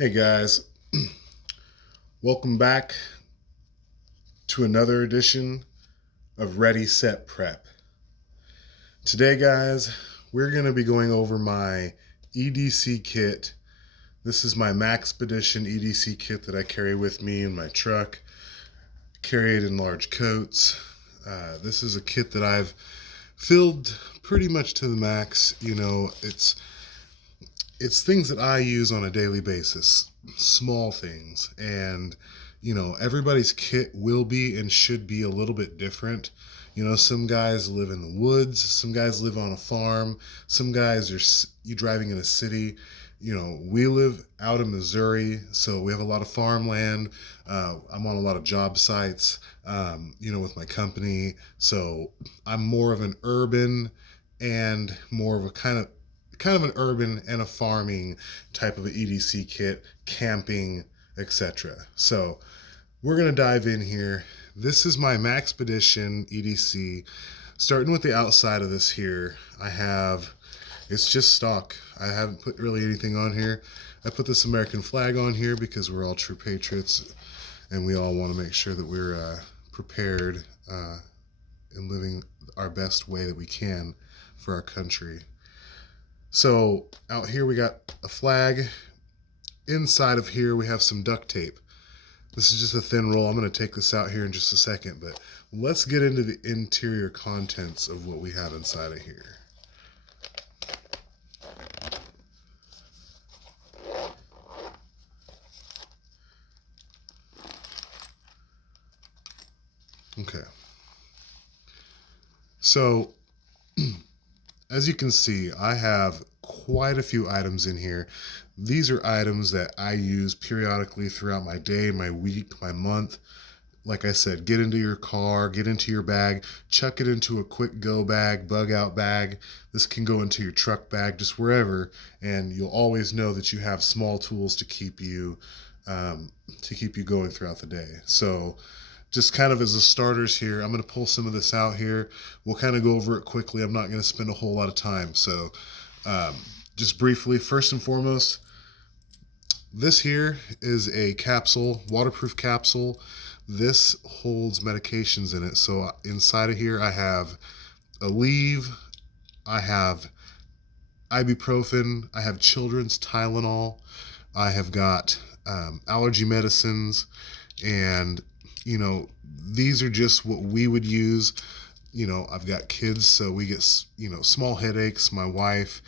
Hey guys, welcome back to another edition of Ready Set Prep. Today guys, we're going to be going over my EDC kit. This is my Maxpedition EDC kit that I carry with me in my truck. Carry it in large coats. This is a kit that I've filled pretty much to the max. You know, it's things that I use on a daily basis, small things. And, you know, everybody's kit will be and should be a little bit different. You know, some guys live in the woods, some guys live on a farm, some guys are driving in a city. You know, we live out in Missouri, so we have a lot of farmland. I'm on a lot of job sites, you know, with my company. So I'm more of an urban and more of a kind of an urban and a farming type of an EDC kit, camping, etc. So we're going to dive in here. This is my Maxpedition EDC. Starting with the outside of this here, it's just stock. I haven't put really anything on here. I put this American flag on here because we're all true patriots and we all want to make sure that we're prepared and living our best way that we can for our country. So out here we got a flag. Inside of here we have some duct tape. This is just a thin roll. I'm going to take this out here in just a second, but let's get into the interior contents of what we have inside of here. Okay. So as you can see, I have quite a few items in here. These are items that I use periodically throughout my day, my week, my month. Like I said, get into your car, get into your bag, chuck it into a quick go bag, Bugout bag. This can go into your truck bag, just wherever, and you'll always know that you have small tools to keep you going throughout the day. So just kind of as a starters here, I'm going to pull some of this out here. We'll kind of go over it quickly. I'm not going to spend a whole lot of time. So just briefly, first and foremost, this here is a capsule, waterproof capsule. This holds medications in it. So inside of here, I have Aleve, I have ibuprofen, I have children's Tylenol, I have got allergy medicines, and you know, these are just what we would use. You know, I've got kids, so we get, you know, small headaches. My wife,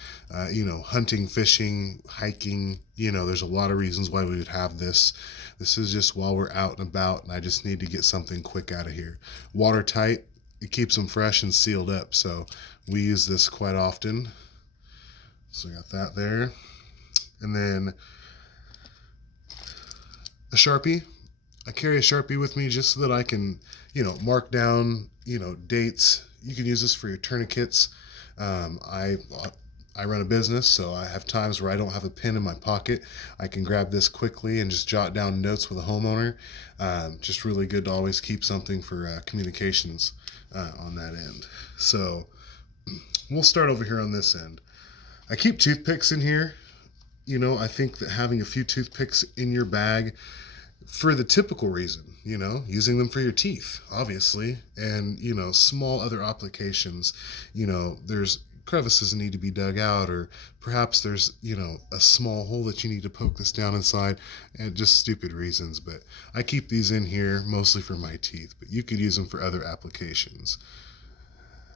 you know, hunting, fishing, hiking, you know, there's a lot of reasons why we would have this. This is just while we're out and about, and I just need to get something quick out of here. Watertight, it keeps them fresh and sealed up, so we use this quite often. So I got that there. And then a Sharpie. I carry a Sharpie with me just so that I can, you know, mark down, you know, dates. You can use this for your tourniquets. I run a business, so I have times where I don't have a pen in my pocket. I can grab this quickly and just jot down notes with a homeowner. Just really good to always keep something for communications on that end. So we'll start over here on this end. I keep toothpicks in here. You know, I think that having a few toothpicks in your bag for the typical reason, you know, using them for your teeth, obviously, and, you know, small other applications. You know, there's crevices that need to be dug out, or perhaps there's, you know, a small hole that you need to poke this down inside, and just stupid reasons. But I keep these in here mostly for my teeth, but you could use them for other applications.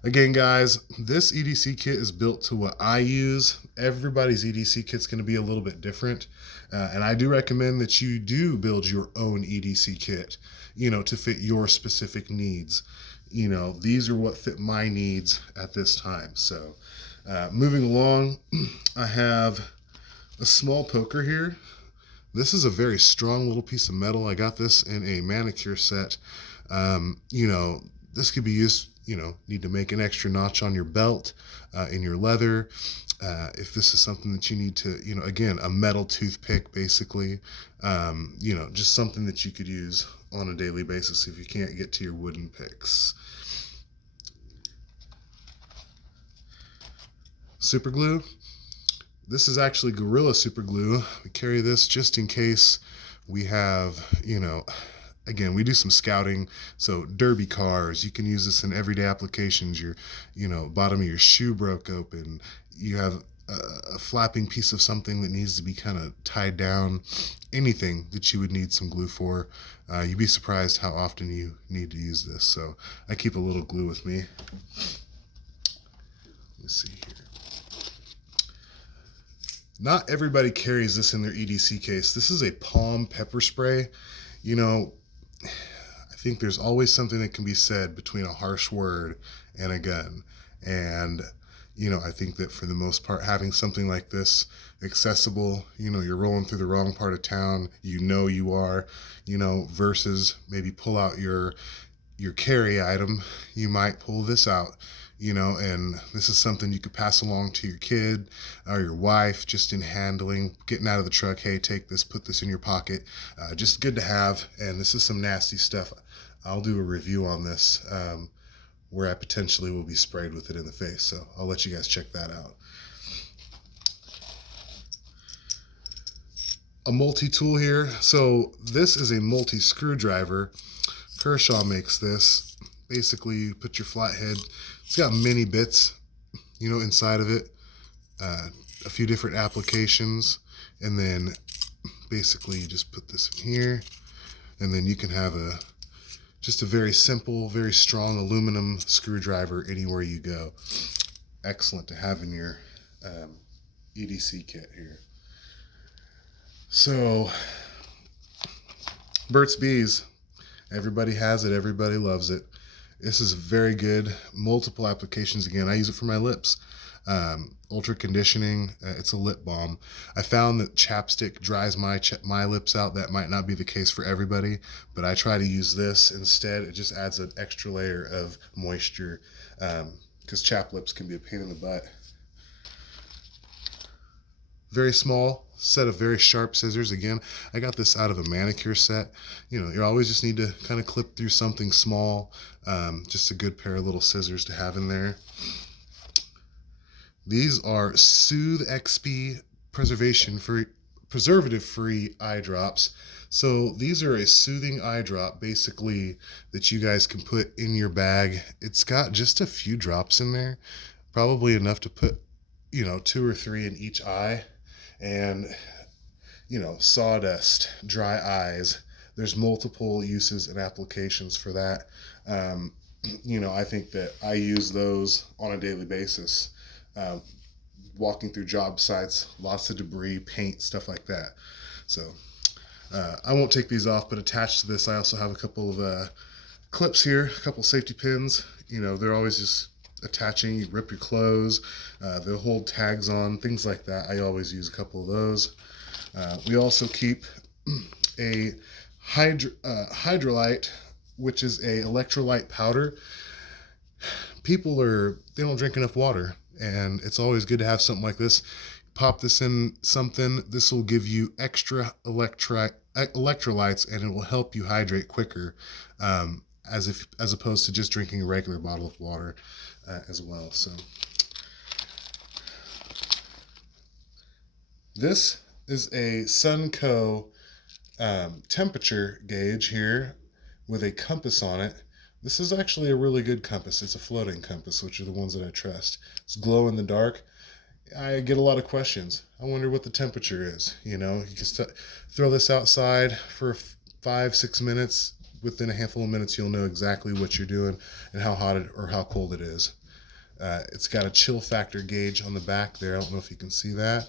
Again, guys, this EDC kit is built to what I use. Everybody's EDC kit's going to be a little bit different. And I do recommend that you do build your own EDC kit, you know, to fit your specific needs. You know, these are what fit my needs at this time. So moving along, I have a small poker here. This is a very strong little piece of metal. I got this in a manicure set. You know, this could be used, you know, need to make an extra notch on your belt, in your leather. If this is something that you need to, you know, again, a metal toothpick, basically, you know, just something that you could use on a daily basis if you can't get to your wooden picks. Super glue. This is actually Gorilla Super Glue. We carry this just in case we have, again, we do some scouting. So derby cars, you can use this in everyday applications. Your, bottom of your shoe broke open. You have a flapping piece of something that needs to be kind of tied down. Anything that you would need some glue for. You'd be surprised how often you need to use this. So I keep a little glue with me. Let's see here. Not everybody carries this in their EDC case. This is a palm pepper spray. I think there's always something that can be said between a harsh word and a gun. And, I think that for the most part, having something like this accessible, you're rolling through the wrong part of town, you are, versus maybe pull out your carry item, you might pull this out, and this is something you could pass along to your kid or your wife just in handling, getting out of the truck. Hey, take this, put this in your pocket. Just good to have. And this is some nasty stuff. I'll do a review on this where I potentially will be sprayed with it in the face. So I'll let you guys check that out. A multi-tool here. So this is a multi-screwdriver. Kershaw makes this. Basically, you put your flathead. It's got many bits, inside of it. A few different applications. And then basically you just put this in here. And then you can have just a very simple, very strong aluminum screwdriver anywhere you go. Excellent to have in your EDC kit here. So, Burt's Bees. Everybody has it. Everybody loves it. This is very good. Multiple applications. Again, I use it for my lips. Ultra conditioning. It's a lip balm. I found that chapstick dries my lips out. That might not be the case for everybody, but I try to use this instead. It just adds an extra layer of moisture because chap lips can be a pain in the butt. Very small set of very sharp scissors. Again, I got this out of a manicure set. You always just need to kind of clip through something small. Just a good pair of little scissors to have in there. These are Soothe XP preservative-free eye drops. So these are a soothing eye drop, basically, that you guys can put in your bag. It's got just a few drops in there, probably enough to put, 2 or 3 in each eye. And, sawdust, dry eyes. There's multiple uses and applications for that. I think that I use those on a daily basis. Walking through job sites, lots of debris, paint, stuff like that. So I won't take these off, but attached to this, I also have a couple of clips here, a couple safety pins. They're always just attaching. You rip your clothes, they'll hold tags on, things like that. I always use a couple of those. We also keep a hydrolyte, which is a electrolyte powder. They don't drink enough water, and it's always good to have something like this. Pop this in something. This will give you extra electrolytes, and it will help you hydrate quicker, as opposed to just drinking a regular bottle of water as well. So this is a Sunco temperature gauge here with a compass on it. This is actually a really good compass. It's a floating compass, which are the ones that I trust. It's glow in the dark. I get a lot of questions. I wonder what the temperature is. You can throw this outside for 5-6 minutes. Within a handful of minutes, you'll know exactly what you're doing and how hot or how cold it is. It's got a chill factor gauge on the back there. I don't know if you can see that.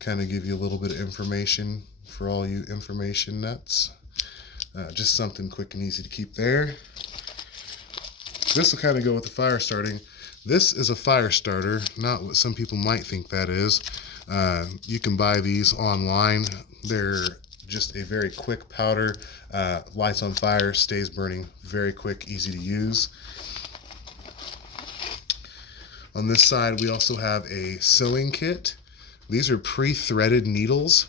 Kind of give you a little bit of information for all you information nuts. Just something quick and easy to keep there. This will kind of go with the fire starting. This is a fire starter, not what some people might think that is. You can buy these online. They're just a very quick powder, lights on fire, stays burning, very quick, easy to use. On this side, we also have a sewing kit. These are pre-threaded needles.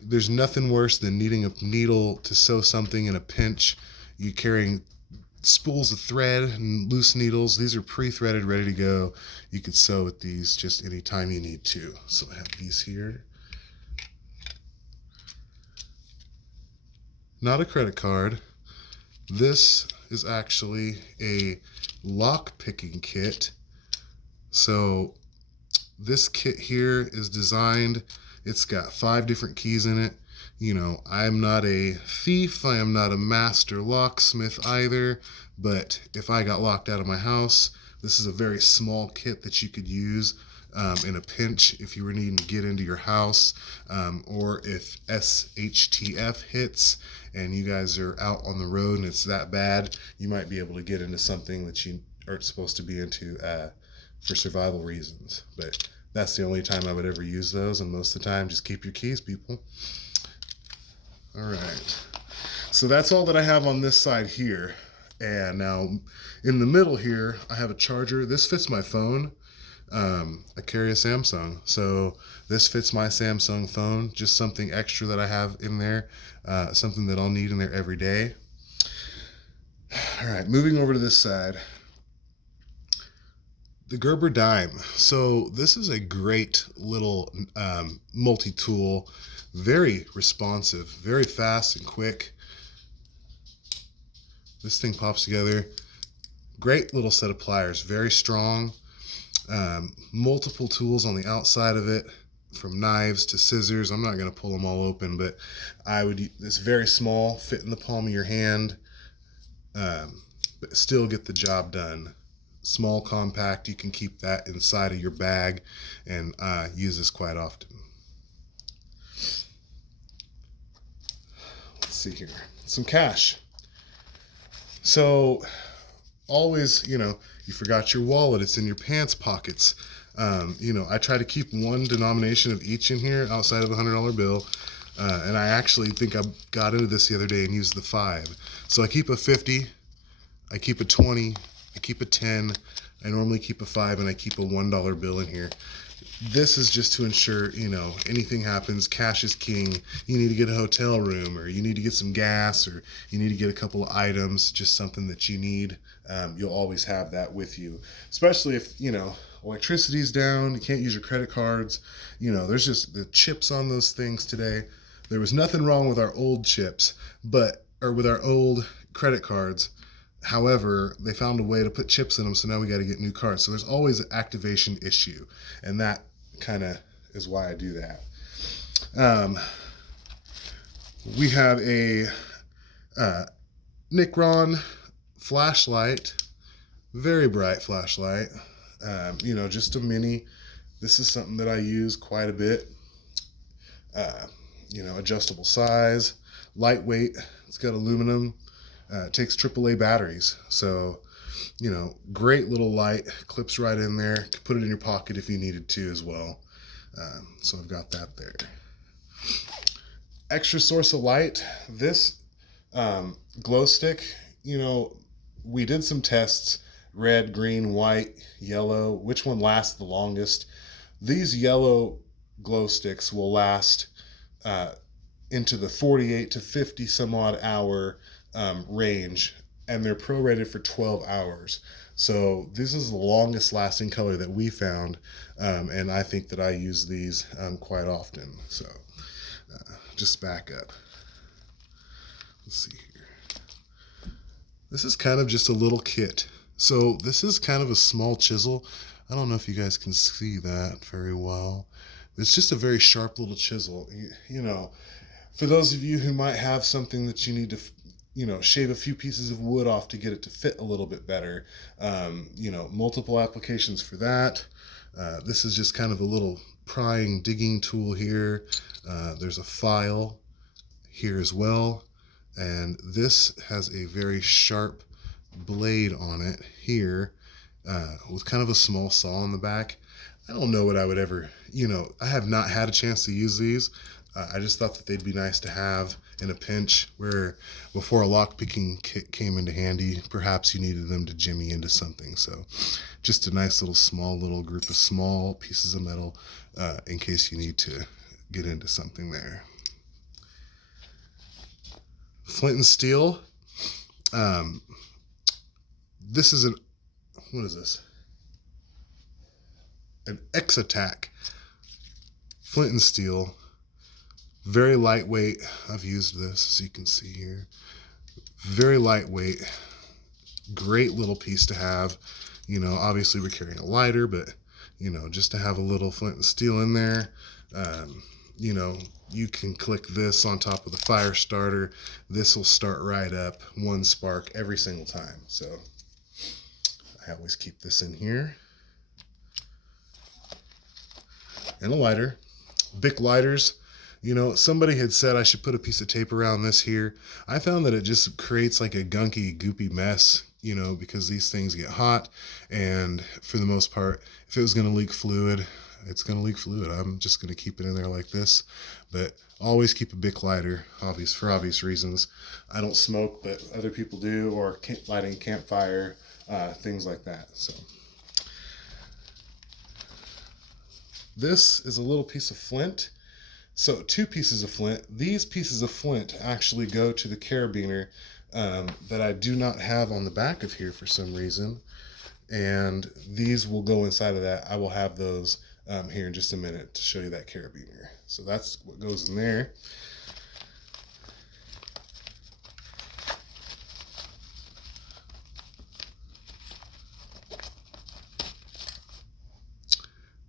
There's nothing worse than needing a needle to sew something in a pinch. You carrying spools of thread and loose needles. These are pre-threaded, ready to go. You could sew with these just anytime you need to. So I have these here. Not a credit card. This is actually a lock picking kit. So this kit here is designed, it's got 5 different keys in it. You know, I'm not a thief, I am not a master locksmith either, but if I got locked out of my house, this is a very small kit that you could use in a pinch if you were needing to get into your house, or if SHTF hits and you guys are out on the road and it's that bad, you might be able to get into something that you aren't supposed to be into for survival reasons. But that's the only time I would ever use those, and most of the time, just keep your keys, people. All right, so that's all that I have on this side here. And now in the middle here, I have a charger. This fits my phone. I carry a Samsung, so this fits my Samsung phone, just something extra that I have in there, something that I'll need in there every day. All right, moving over to this side, the Gerber Dime. So this is a great little multi-tool, very responsive, very fast and quick. This thing pops together. Great little set of pliers, very strong. Multiple tools on the outside of it, from knives to scissors. I'm not going to pull them all open, but it's very small, fit in the palm of your hand, but still get the job done. Small, compact, you can keep that inside of your bag and use this quite often. Let's see here, some cash. So always, you know, you forgot your wallet, it's in your pants pockets. You know, I try to keep one denomination of each in here outside of a $100 bill. And I actually think I got into this the other day and used the 5. So I keep a 50, I keep a 20, I keep a 10, I normally keep a 5, and I keep a $1 bill in here. This is just to ensure, you know, anything happens, cash is king. You need to get a hotel room, or you need to get some gas, or you need to get a couple of items, just something that you need. You'll always have that with you, especially if, you know, electricity's down, you can't use your credit cards. You know, there's just the chips on those things today. There was nothing wrong with our old chips, or with our old credit cards. However, they found a way to put chips in them, so now we got to get new cards. So there's always an activation issue, and that kind of is why I do that. We have a Necron Flashlight, very bright flashlight. You know, just a mini. This is something that I use quite a bit. You know, adjustable size, lightweight. It's got aluminum. It takes AAA batteries. So, you know, great little light, clips right in there. Could put it in your pocket if you needed to as well. So I've got that there. Extra source of light. This glow stick, you know, we did some tests. Red, green, white, yellow. Which one lasts the longest? These yellow glow sticks will last into the 48 to 50 some odd hour range, and they're prorated for 12 hours. So this is the longest lasting color that we found, and I think that I use these quite often. So just back up. Let's see here. This is kind of just a little kit. So this is kind of a small chisel. I don't know if you guys can see that very well. It's just a very sharp little chisel. You know, for those of you who might have something that you need to, you know, shave a few pieces of wood off to get it to fit a little bit better, you know, multiple applications for that. This is just kind of a little prying, digging tool here. There's a file here as well. And this has a very sharp blade on it here, with kind of a small saw in the back. I don't know what I would ever, you know, I have not had a chance to use these. I just thought that they'd be nice to have in a pinch, where before a lockpicking kit came into handy, perhaps you needed them to jimmy into something. So just a nice little small little group of small pieces of metal in case you need to get into something there. Flint and Steel. this is what is this? An Edc Flint and Steel. Very lightweight. I've used this, as you can see here. Very lightweight. Great little piece to have. You know, obviously we're carrying a lighter, but, you know, just to have a little Flint and Steel in there. You know, you can click this on top of the fire starter. This will start right up, one spark every single time. So I always keep this in here. And a lighter. Bic lighters. You know, somebody had said I should put a piece of tape around this here. I found that it just creates like a gunky, goopy mess, you know, because these things get hot. And for the most part, if it was going to leak fluid, it's going to leak fluid. I'm just going to keep it in there like this. But always keep a Bic lighter, for obvious reasons. I don't smoke, but other people do, or lighting campfire, things like that. So this is a little piece of flint. So 2 pieces of flint. These pieces of flint actually go to the carabiner that I do not have on the back of here for some reason. And these will go inside of that. I will have those here in just a minute to show you that carabiner. So that's what goes in there.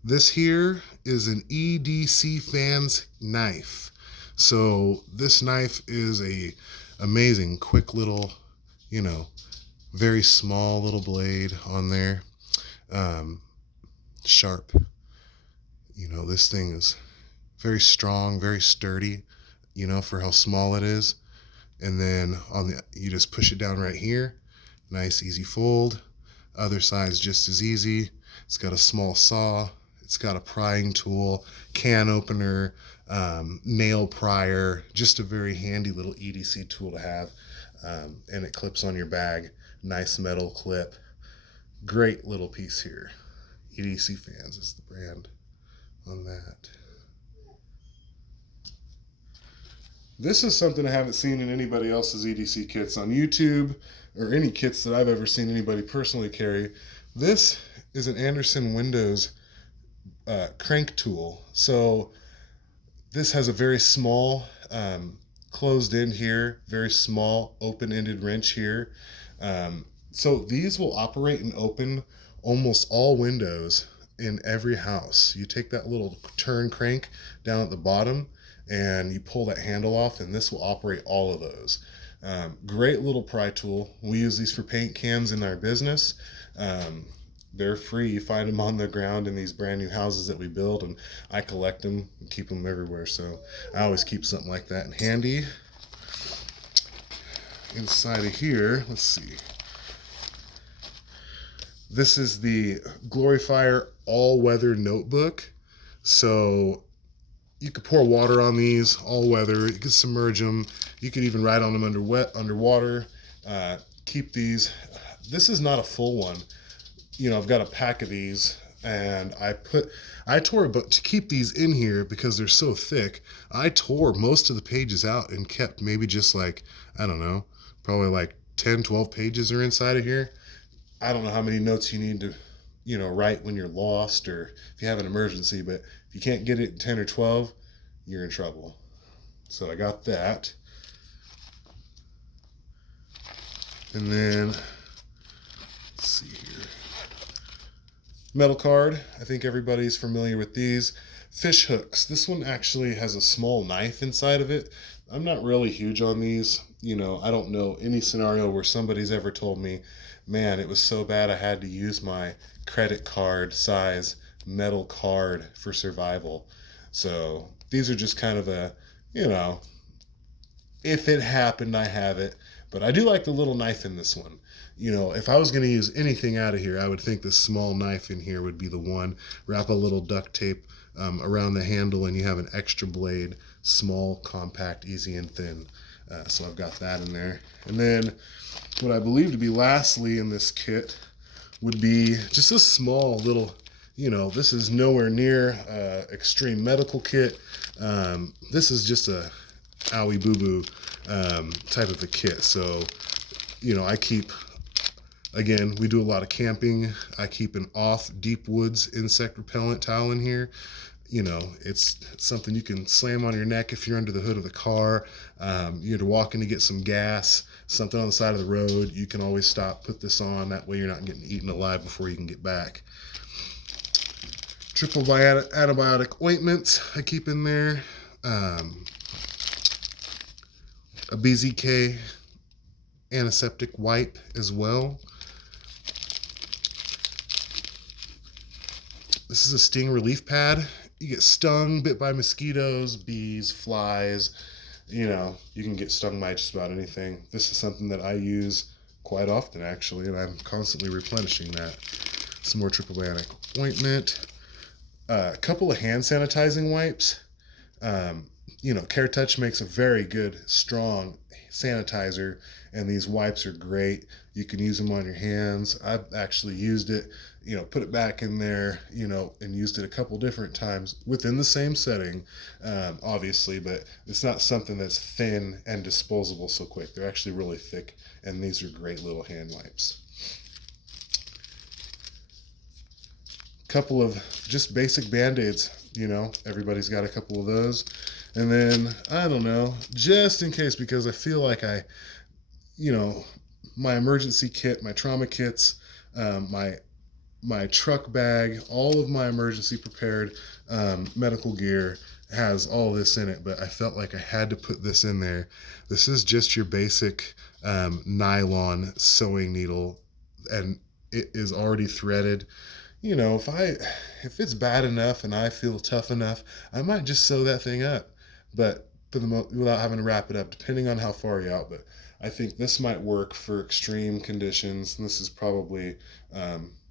This here is an Edc Fans Knife. So this knife is a amazing, quick little, you know, very small little blade on there. Sharp. You know, this thing is very strong, very sturdy, you know, for how small it is. And then you just push it down right here. Nice, easy fold. Other side's just as easy. It's got a small saw. It's got a prying tool, can opener, nail prier, just a very handy little EDC tool to have. And it clips on your bag. Nice metal clip. Great little piece here. Edc Fans is the brand on that. This is something I haven't seen in anybody else's EDC kits on YouTube or any kits that I've ever seen anybody personally carry. This is an Anderson Windows crank tool. So this has a very small closed end here, very small open-ended wrench here. So these will operate and open almost all windows in every house. You take that little turn crank down at the bottom and you pull that handle off, and this will operate all of those. Great little pry tool. We use these for paint cans in our business. They're free. You find them on the ground in these brand new houses that we build, and I collect them and keep them everywhere. So I always keep something like that in handy. Inside of here, let's see. This is the Glorifier all-weather notebook. So you could pour water on these, all weather. You could submerge them. You could even write on them underwater. Keep these. This is not a full one. You know, I've got a pack of these, and I tore, but to keep these in here because they're so thick, I tore most of the pages out and kept maybe just like, I don't know, probably like 10, 12 pages are inside of here. I don't know how many notes you need to, you know, write when you're lost or if you have an emergency, but if you can't get it in 10 or 12, you're in trouble. So I got that. And then, let's see here. Metal card. I think everybody's familiar with these. Fish hooks. This one actually has a small knife inside of it. I'm not really huge on these. You know, I don't know any scenario where somebody's ever told me, man, it was so bad I had to use my credit card size metal card for survival. So these are just kind of a, you know, if it happened, I have it. But I do like the little knife in this one. You know, if I was going to use anything out of here, I would think the small knife in here would be the one. Wrap a little duct tape around the handle and you have an extra blade. Small, compact, easy and thin. So I've got that in there. And then what I believe to be lastly in this kit would be just a small little, you know, this is nowhere near extreme medical kit. This is just a owie boo boo type of a kit. So, you know, I keep Again, we do a lot of camping. I keep an off deep woods insect repellent towel in here. You know, it's something you can slam on your neck if you're under the hood of the car. You're walking to get some gas, something on the side of the road. You can always stop, put this on. That way you're not getting eaten alive before you can get back. Triple antibiotic ointments I keep in there. A BZK antiseptic wipe as well. This is a sting relief pad. You get stung, bit by mosquitoes, bees, flies, you know, you can get stung by just about anything. This is something that I use quite often, actually, and I'm constantly replenishing that. Some more triple antibiotic ointment. A couple of hand sanitizing wipes. You know, Care Touch makes a very good, strong sanitizer, and these wipes are great. You can use them on your hands. I've actually used it, you know, put it back in there, you know, and used it a couple different times within the same setting, obviously, but it's not something that's thin and disposable so quick. They're actually really thick, and these are great little hand wipes. Couple of just basic Band-Aids, you know, everybody's got a couple of those. And then, I don't know, just in case, because I feel like you know, my emergency kit, my trauma kits, my truck bag, all of my emergency prepared medical gear has all this in it, but I felt like I had to put this in there. This is just your basic nylon sewing needle, and it is already threaded. You know, if it's bad enough and I feel tough enough, I might just sew that thing up, but without having to wrap it up, depending on how far you're out. But I think this might work for extreme conditions. And this is probably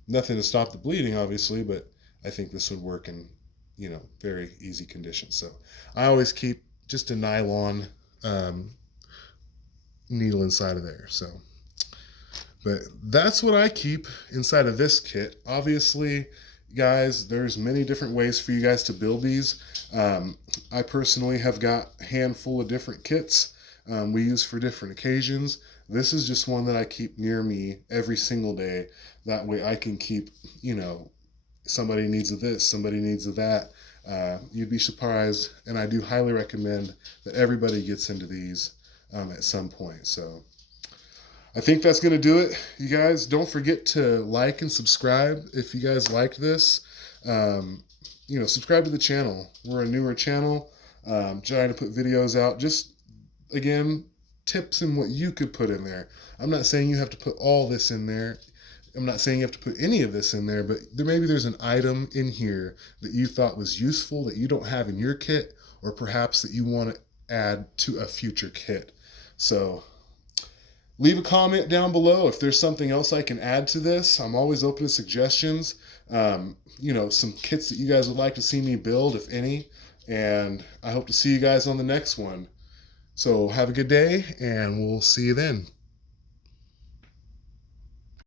nothing to stop the bleeding, obviously, but I think this would work in, you know, very easy conditions. So I always keep just a nylon needle inside of there. So. But that's what I keep inside of this kit. Obviously, guys, there's many different ways for you guys to build these. I personally have got a handful of different kits we use for different occasions. This is just one that I keep near me every single day. That way I can keep, you know, somebody needs of this, somebody needs of that. You'd be surprised, and I do highly recommend that everybody gets into these at some point. So I think that's going to do it. You guys, don't forget to like and subscribe if you guys liked this. You know, subscribe to the channel. We're a newer channel, trying to put videos out. Just, again, tips and what you could put in there. I'm not saying you have to put all this in there. I'm not saying you have to put any of this in there, but maybe there's an item in here that you thought was useful that you don't have in your kit, or perhaps that you want to add to a future kit. So leave a comment down below if there's something else I can add to this. I'm always open to suggestions. You know, some kits that you guys would like to see me build, if any. And I hope to see you guys on the next one. So have a good day, and we'll see you then.